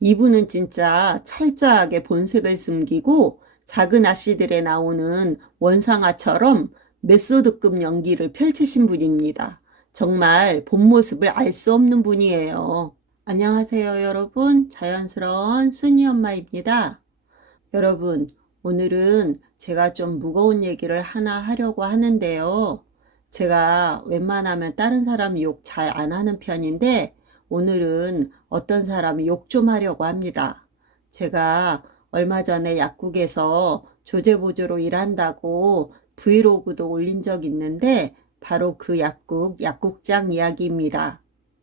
이분은 진짜 철저하게 본색을 숨기고 작은 아씨들에 나오는 원상아처럼 메소드급 연기를 펼치신 분입니다. 정말 본 모습을 알 수 없는 분이에요. 안녕하세요, 여러분. 자연스러운 순이 엄마입니다. 여러분, 오늘은 제가 좀 무거운 얘기를 하나 하려고 하는데요. 제가 웬만하면 다른 사람 욕 잘 안 하는 편인데, 오늘은 어떤 사람 욕 좀 하려고 합니다. 제가 얼마 전에 약국에서 조제보조로 일한다고 브이로그도 올린 적 있는데, 바로 그 약국, 약국장 이야기입니다.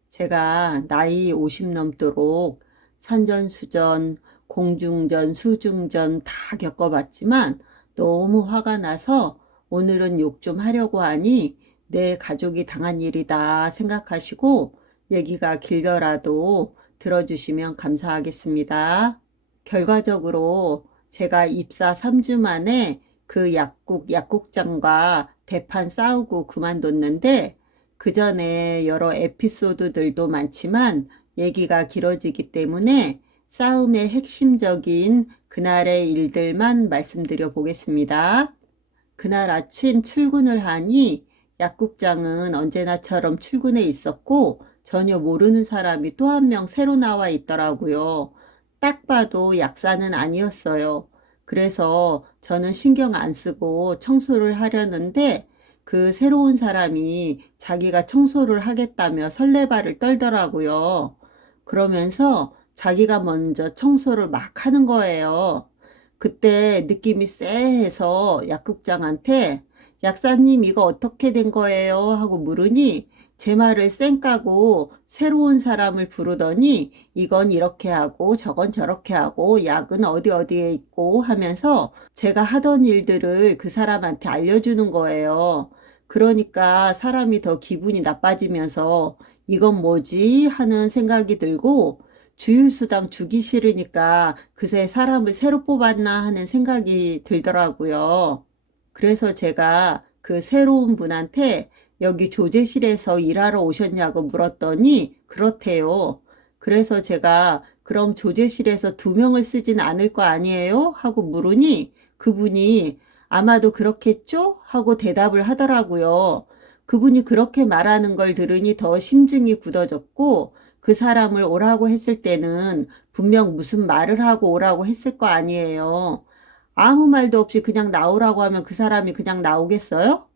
제가 나이 50 넘도록 산전수전, 공중전, 수중전 다 겪어봤지만 너무 화가 나서 오늘은 욕 좀 하려고 하니 내 가족이 당한 일이다 생각하시고 얘기가 길더라도 들어주시면 감사하겠습니다. 결과적으로 제가 입사 3주 만에 그 약국, 약국장과 대판 싸우고 그만뒀는데 그 전에 여러 에피소드들도 많지만 얘기가 길어지기 때문에 싸움의 핵심적인 그날의 일들만 말씀드려 보겠습니다. 그날 아침 출근을 하니 약국장은 언제나처럼 출근해 있었고 전혀 모르는 사람이 또 한 명 새로 나와 있더라고요. 딱 봐도 약사는 아니었어요. 그래서 저는 신경 안 쓰고 청소를 하려는데 그 새로운 사람이 자기가 청소를 하겠다며 설레발을 떨더라고요. 그러면서 자기가 먼저 청소를 막 하는 거예요. 그때 느낌이 쎄해서 약국장한테 약사님 이거 어떻게 된 거예요? 하고 물으니 제 말을 쌩까고 새로운 사람을 부르더니 이건 이렇게 하고 저건 저렇게 하고 약은 어디 어디에 있고 하면서 제가 하던 일들을 그 사람한테 알려주는 거예요. 그러니까 사람이 더 기분이 나빠지면서 이건 뭐지? 하는 생각이 들고 주유수당 주기 싫으니까 그새 사람을 새로 뽑았나 하는 생각이 들더라고요. 그래서 제가 그 새로운 분한테 여기 조제실에서 일하러 오셨냐고 물었더니 그렇대요. 그래서 제가 그럼 조제실에서 두 명을 쓰진 않을 거 아니에요? 하고 물으니 그분이 아마도 그렇겠죠? 하고 대답을 하더라고요. 그분이 그렇게 말하는 걸 들으니 더 심증이 굳어졌고 그 사람을 오라고 했을 때는 분명 무슨 말을 하고 오라고 했을 거 아니에요. 아무 말도 없이 그냥 나오라고 하면 그 사람이 그냥 나오겠어요?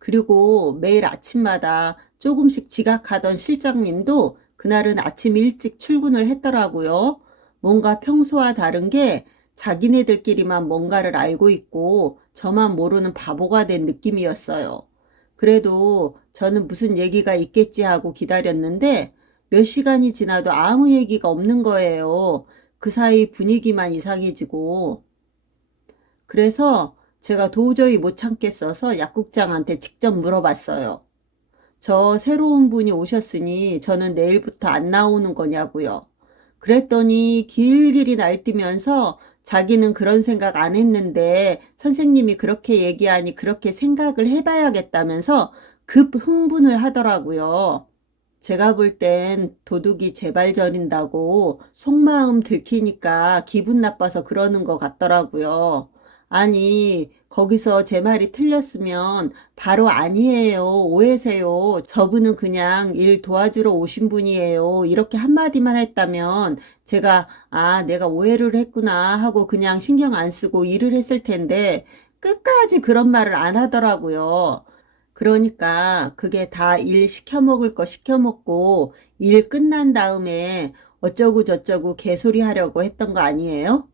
그리고 매일 아침마다 조금씩 지각하던 실장님도 그날은 아침 일찍 출근을 했더라고요. 뭔가 평소와 다른 게 자기네들끼리만 뭔가를 알고 있고 저만 모르는 바보가 된 느낌이었어요. 그래도 저는 무슨 얘기가 있겠지 하고 기다렸는데 몇 시간이 지나도 아무 얘기가 없는 거예요. 그 사이 분위기만 이상해지고. 그래서 제가 도저히 못 참겠어서 약국장한테 직접 물어봤어요. 저 새로운 분이 오셨으니 저는 내일부터 안 나오는 거냐고요. 그랬더니 길길이 날뛰면서 자기는 그런 생각 안 했는데 선생님이 그렇게 얘기하니 그렇게 생각을 해봐야겠다면서 급 흥분을 하더라고요. 제가 볼 땐 도둑이 제발 저린다고 속마음 들키니까 기분 나빠서 그러는 것 같더라고요. 아니, 거기서 제 말이 틀렸으면 바로 아니에요. 오해세요. 저분은 그냥 일 도와주러 오신 분이에요. 이렇게 한마디만 했다면 제가 아, 내가 오해를 했구나 하고 그냥 신경 안 쓰고 일을 했을 텐데 끝까지 그런 말을 안 하더라고요. 그러니까 그게 다 일 시켜 먹을 거 시켜 먹고 일 끝난 다음에 어쩌고 저쩌고 개소리 하려고 했던 거 아니에요?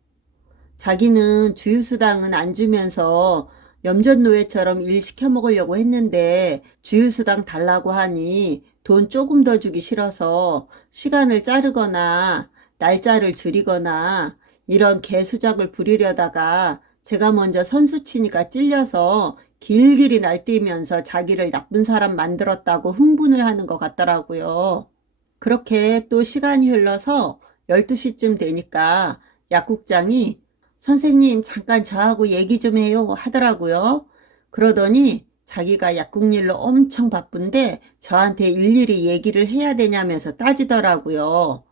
자기는 주유수당은 안 주면서 염전노예처럼 일 시켜 먹으려고 했는데 주유수당 달라고 하니 돈 조금 더 주기 싫어서 시간을 자르거나 날짜를 줄이거나 이런 개수작을 부리려다가 제가 먼저 선수 치니까 찔려서 길길이 날뛰면서 자기를 나쁜 사람 만들었다고 흥분을 하는 것 같더라고요. 그렇게 또 시간이 흘러서 12시쯤 되니까 약국장이 선생님 잠깐 저하고 얘기 좀 해요 하더라고요. 그러더니 자기가 약국 일로 엄청 바쁜데 저한테 일일이 얘기를 해야 되냐면서 따지더라고요.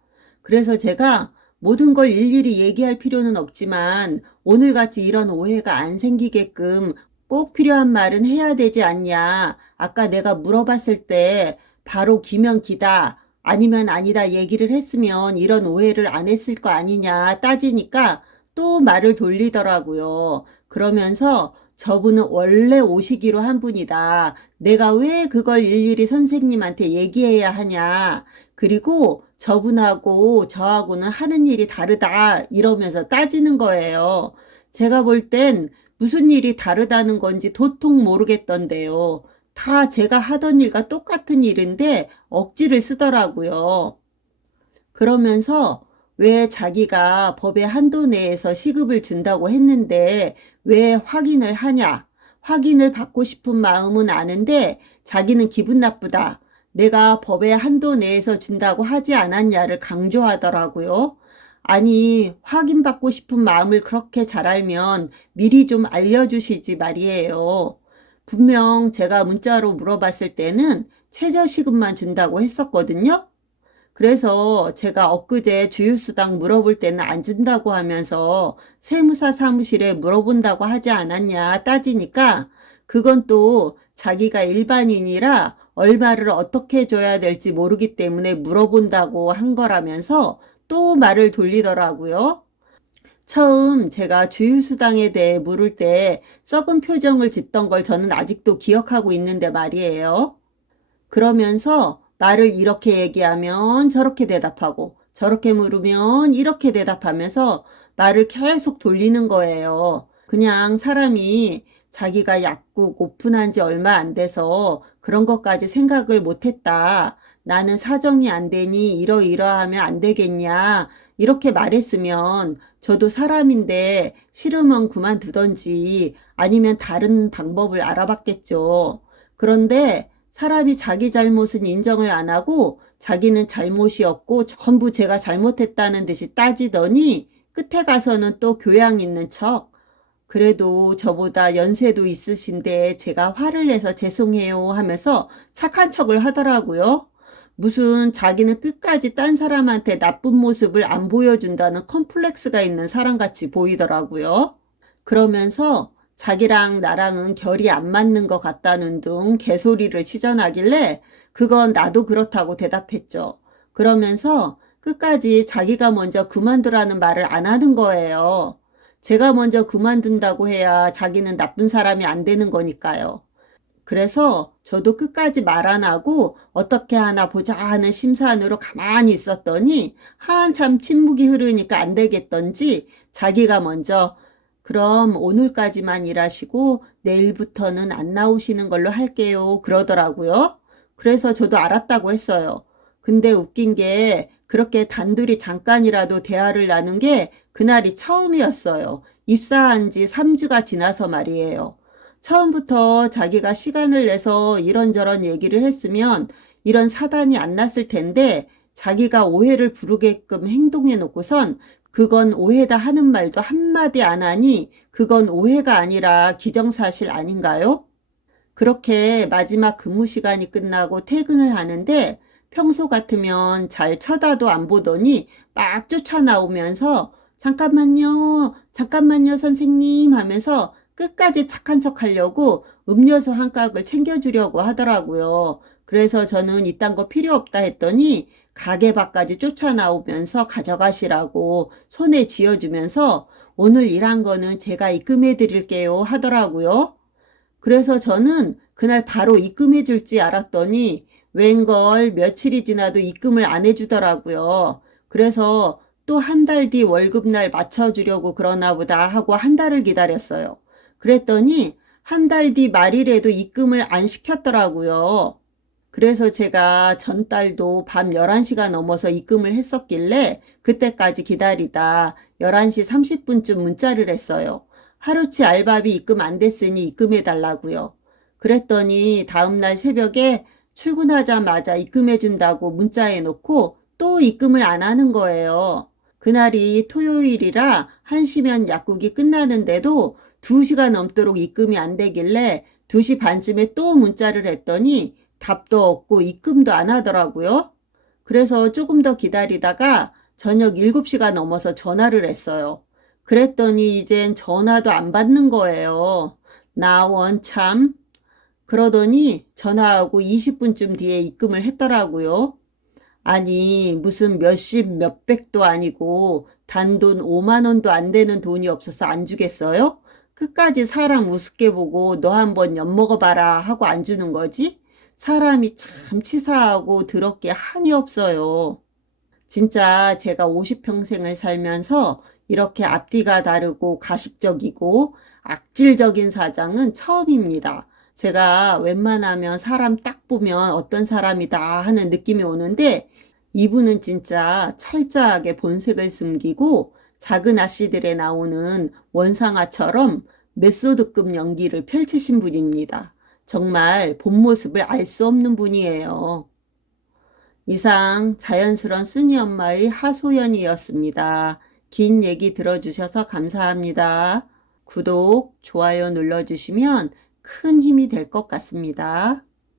그래서 제가 모든 걸 일일이 얘기할 필요는 없지만 오늘같이 이런 오해가 안 생기게끔 꼭 필요한 말은 해야 되지 않냐. 아까 내가 물어봤을 때 바로 기면 기다. 아니면 아니다 얘기를 했으면 이런 오해를 안 했을 거 아니냐 따지니까 또 말을 돌리더라고요. 그러면서 저분은 원래 오시기로 한 분이다. 내가 왜 그걸 일일이 선생님한테 얘기해야 하냐. 그리고 저분하고 저하고는 하는 일이 다르다. 이러면서 따지는 거예요. 제가 볼 땐 무슨 일이 다르다는 건지 도통 모르겠던데요. 다 제가 하던 일과 똑같은 일인데 억지를 쓰더라고요. 그러면서 왜 자기가 법의 한도 내에서 시급을 준다고 했는데 왜 확인을 하냐? 확인을 받고 싶은 마음은 아는데 자기는 기분 나쁘다. 내가 법의 한도 내에서 준다고 하지 않았냐를 강조하더라고요. 아니, 확인받고 싶은 마음을 그렇게 잘 알면 미리 좀 알려주시지 말이에요. 분명 제가 문자로 물어봤을 때는 최저시급만 준다고 했었거든요. 그래서 제가 엊그제 주유수당 물어볼 때는 안 준다고 하면서 세무사 사무실에 물어본다고 하지 않았냐 따지니까 그건 또 자기가 일반인이라 얼마를 어떻게 줘야 될지 모르기 때문에 물어본다고 한 거라면서 또 말을 돌리더라고요. 처음 제가 주유수당에 대해 물을 때 썩은 표정을 짓던 걸 저는 아직도 기억하고 있는데 말이에요. 그러면서 말을 이렇게 얘기하면 저렇게 대답하고 저렇게 물으면 이렇게 대답하면서 말을 계속 돌리는 거예요. 그냥 사람이 자기가 약국 오픈한 지 얼마 안 돼서 그런 것까지 생각을 못했다. 나는 사정이 안 되니 이러이러하면 안 되겠냐. 이렇게 말했으면 저도 사람인데 싫으면 그만두던지 아니면 다른 방법을 알아봤겠죠. 그런데 사람이 자기 잘못은 인정을 안 하고 자기는 잘못이 없고 전부 제가 잘못했다는 듯이 따지더니 끝에 가서는 또 교양 있는 척. 그래도 저보다 연세도 있으신데 제가 화를 내서 죄송해요 하면서 착한 척을 하더라고요. 무슨 자기는 끝까지 딴 사람한테 나쁜 모습을 안 보여준다는 컴플렉스가 있는 사람같이 보이더라고요. 그러면서 자기랑 나랑은 결이 안 맞는 것 같다는 둥 개소리를 시전하길래 그건 나도 그렇다고 대답했죠. 그러면서 끝까지 자기가 먼저 그만두라는 말을 안 하는 거예요. 제가 먼저 그만둔다고 해야 자기는 나쁜 사람이 안 되는 거니까요. 그래서 저도 끝까지 말 안 하고 어떻게 하나 보자 하는 심산으로 가만히 있었더니 한참 침묵이 흐르니까 안 되겠던지 자기가 먼저 그럼 오늘까지만 일하시고 내일부터는 안 나오시는 걸로 할게요. 그러더라고요. 그래서 저도 알았다고 했어요. 근데 웃긴 게 그렇게 단둘이 잠깐이라도 대화를 나눈 게 그날이 처음이었어요. 입사한 지 3주가 지나서 말이에요. 처음부터 자기가 시간을 내서 이런저런 얘기를 했으면 이런 사단이 안 났을 텐데 자기가 오해를 부르게끔 행동해 놓고선 그건 오해다 하는 말도 한마디 안 하니 그건 오해가 아니라 기정사실 아닌가요? 그렇게 마지막 근무 시간이 끝나고 퇴근을 하는데 평소 같으면 잘 쳐다도 안 보더니 막 쫓아 나오면서 잠깐만요, 잠깐만요, 선생님 하면서 끝까지 착한 척 하려고 음료수 한 깍을 챙겨주려고 하더라고요. 그래서 저는 이딴 거 필요 없다 했더니 가게 밖까지 쫓아나오면서 가져가시라고 손에 쥐어주면서 오늘 일한 거는 제가 입금해 드릴게요 하더라고요. 그래서 저는 그날 바로 입금해 줄지 알았더니 웬걸 며칠이 지나도 입금을 안 해주더라고요. 그래서 또 한 달 뒤 월급날 맞춰주려고 그러나 보다 하고 한 달을 기다렸어요. 그랬더니 한 달 뒤 말일에도 입금을 안 시켰더라고요. 그래서 제가 전달도 밤 11시가 넘어서 입금을 했었길래 그때까지 기다리다 11시 30분쯤 문자를 했어요. 하루치 알바비 입금 안 됐으니 입금해 달라고요. 그랬더니 다음날 새벽에 출근하자마자 입금해 준다고 문자해 놓고 또 입금을 안 하는 거예요. 그날이 토요일이라 1시면 약국이 끝나는데도 2시가 넘도록 입금이 안 되길래 2시 반쯤에 또 문자를 했더니 답도 없고 입금도 안 하더라고요. 그래서 조금 더 기다리다가 저녁 7시가 넘어서 전화를 했어요. 그랬더니 이젠 전화도 안 받는 거예요. 나 원참. 그러더니 전화하고 20분쯤 뒤에 입금을 했더라고요. 아니, 무슨 몇십, 몇백도 아니고 단돈 5만 원도 안 되는 돈이 없어서 안 주겠어요? 끝까지 사람 우습게 보고 너 한번 엿먹어봐라 하고 안 주는 거지? 사람이 참 치사하고 더럽게 한이 없어요. 진짜 제가 50평생을 살면서 이렇게 앞뒤가 다르고 가식적이고 악질적인 사장은 처음입니다. 제가 웬만하면 사람 딱 보면 어떤 사람이다 하는 느낌이 오는데 이분은 진짜 철저하게 본색을 숨기고 작은 아씨들에 나오는 원상아처럼 메소드급 연기를 펼치신 분입니다. 정말 본 모습을 알 수 없는 분이에요. 이상 자연스러운 순이 엄마의 하소연이었습니다. 긴 얘기 들어주셔서 감사합니다. 구독, 좋아요 눌러주시면 큰 힘이 될 것 같습니다.